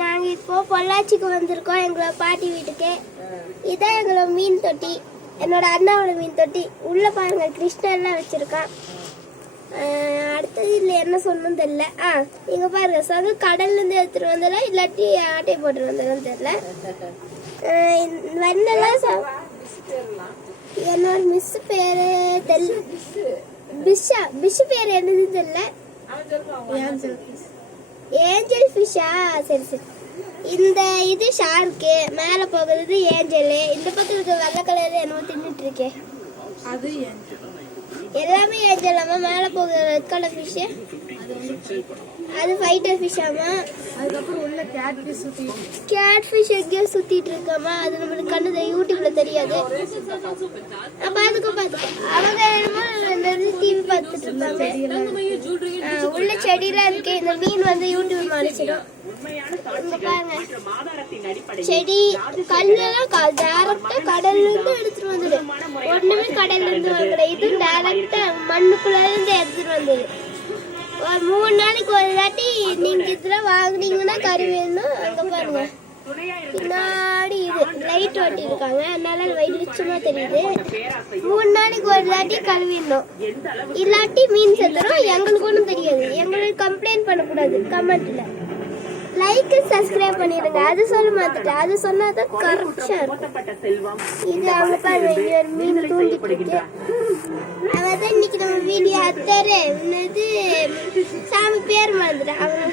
நாங்கள் இப்போ பொள்ளாச்சிக்கு வந்திருக்கோம் எங்களோட பாட்டி வீட்டுக்கு. இதான் எங்களோட மீன் தொட்டி, என்னோட அண்ணாவோட மீன் தொட்டி. உள்ளே பாருங்க கிருஷ்ணெல்லாம் வச்சுருக்கான். அடுத்தது இல்லை என்ன சொல்லணும்னு தெரியல. இங்கே பாருங்க சங்கு கடல்லேருந்து எடுத்துகிட்டு வந்ததா இல்லாட்டி ஆட்டை போட்டு வந்ததுன்னு தெரியல. வெண்ணெல்லாம் என்னோட மிஸ் பேர் தெரியல. பிஷ் பேர் என்னதுன்னு தெரியல. ஏஞ்சல் ஃபிஷ்ஷா? சரி சரி. இந்த இது ஷார்க்கு, மேலே போகிறது ஏஞ்சலு, இந்த பக்கம் இருக்க வெள்ளை கலர் என்னமோ தின்னுட்டு இருக்கேன் அது எல்லாமே ஏஞ்சல். அம்மா மேலே போகிற ரெட் கலர் ஃபிஷ்ஷு அது ஃபைட்டர் ஃபிஷ். ஆமா, அதுக்கப்புறம் உள்ள கேட் ஃபிஷ் எங்கேயோ சுத்திட்டு இருக்காமா. அது நம்மளுக்கு கண்ணு யூடியூப்ல தெரியாது. பாத்துக்கோ அவங்க என்னமோ டிவி பார்த்துட்டு இருக்காங்க. உள்ள செடியெல்லாம் இருக்கு. இந்த மீன் வந்து யூடியூப் மறைச்சிடும். பாருங்க செடி கல்லெல்லாம் டேரக்டா கடல்ல இருந்து எடுத்துட்டு வந்தது. ஒண்ணுமே கடல்ல இருந்து வாங்கல, இது டேரக்டா மண்ணுக்குள்ள இருந்து எடுத்துட்டு வந்தது. ஒரு 3 நாளைக்கு ஒரு தாட்டி நீங்க இதுல வாங்குனீங்கன்னா கறி வேணும். அங்க பாருங்க பின்னாடி இது லைட் ஓட்டி இருக்காங்க, அதனால வெளிச்சமா தெரியுது. 3 நாளைக்கு ஒரு தாட்டி கழுவிடணும், இல்லாட்டி மீன் செத்துரும். எங்களுக்கு ஒன்றும் தெரியாது. எங்களுக்கு கம்ப்ளைண்ட் பண்ணக்கூடாது. கமெண்ட்ல லைக் சப்ஸ்கிரைப் பண்ணிடுங்க. அது சொல்ல மாட்டேன், அது சொன்னாதான் கரெக்டா இருக்கும். இது அவங்க பாருங்க இங்க ஒரு மீன் தூண்டிட்டு இருக்கு. அவதான் இன்னைக்கு நம்ம வீடியோ அத்தாரு சாமி பேர் மறந்துட்டேன். அவங்க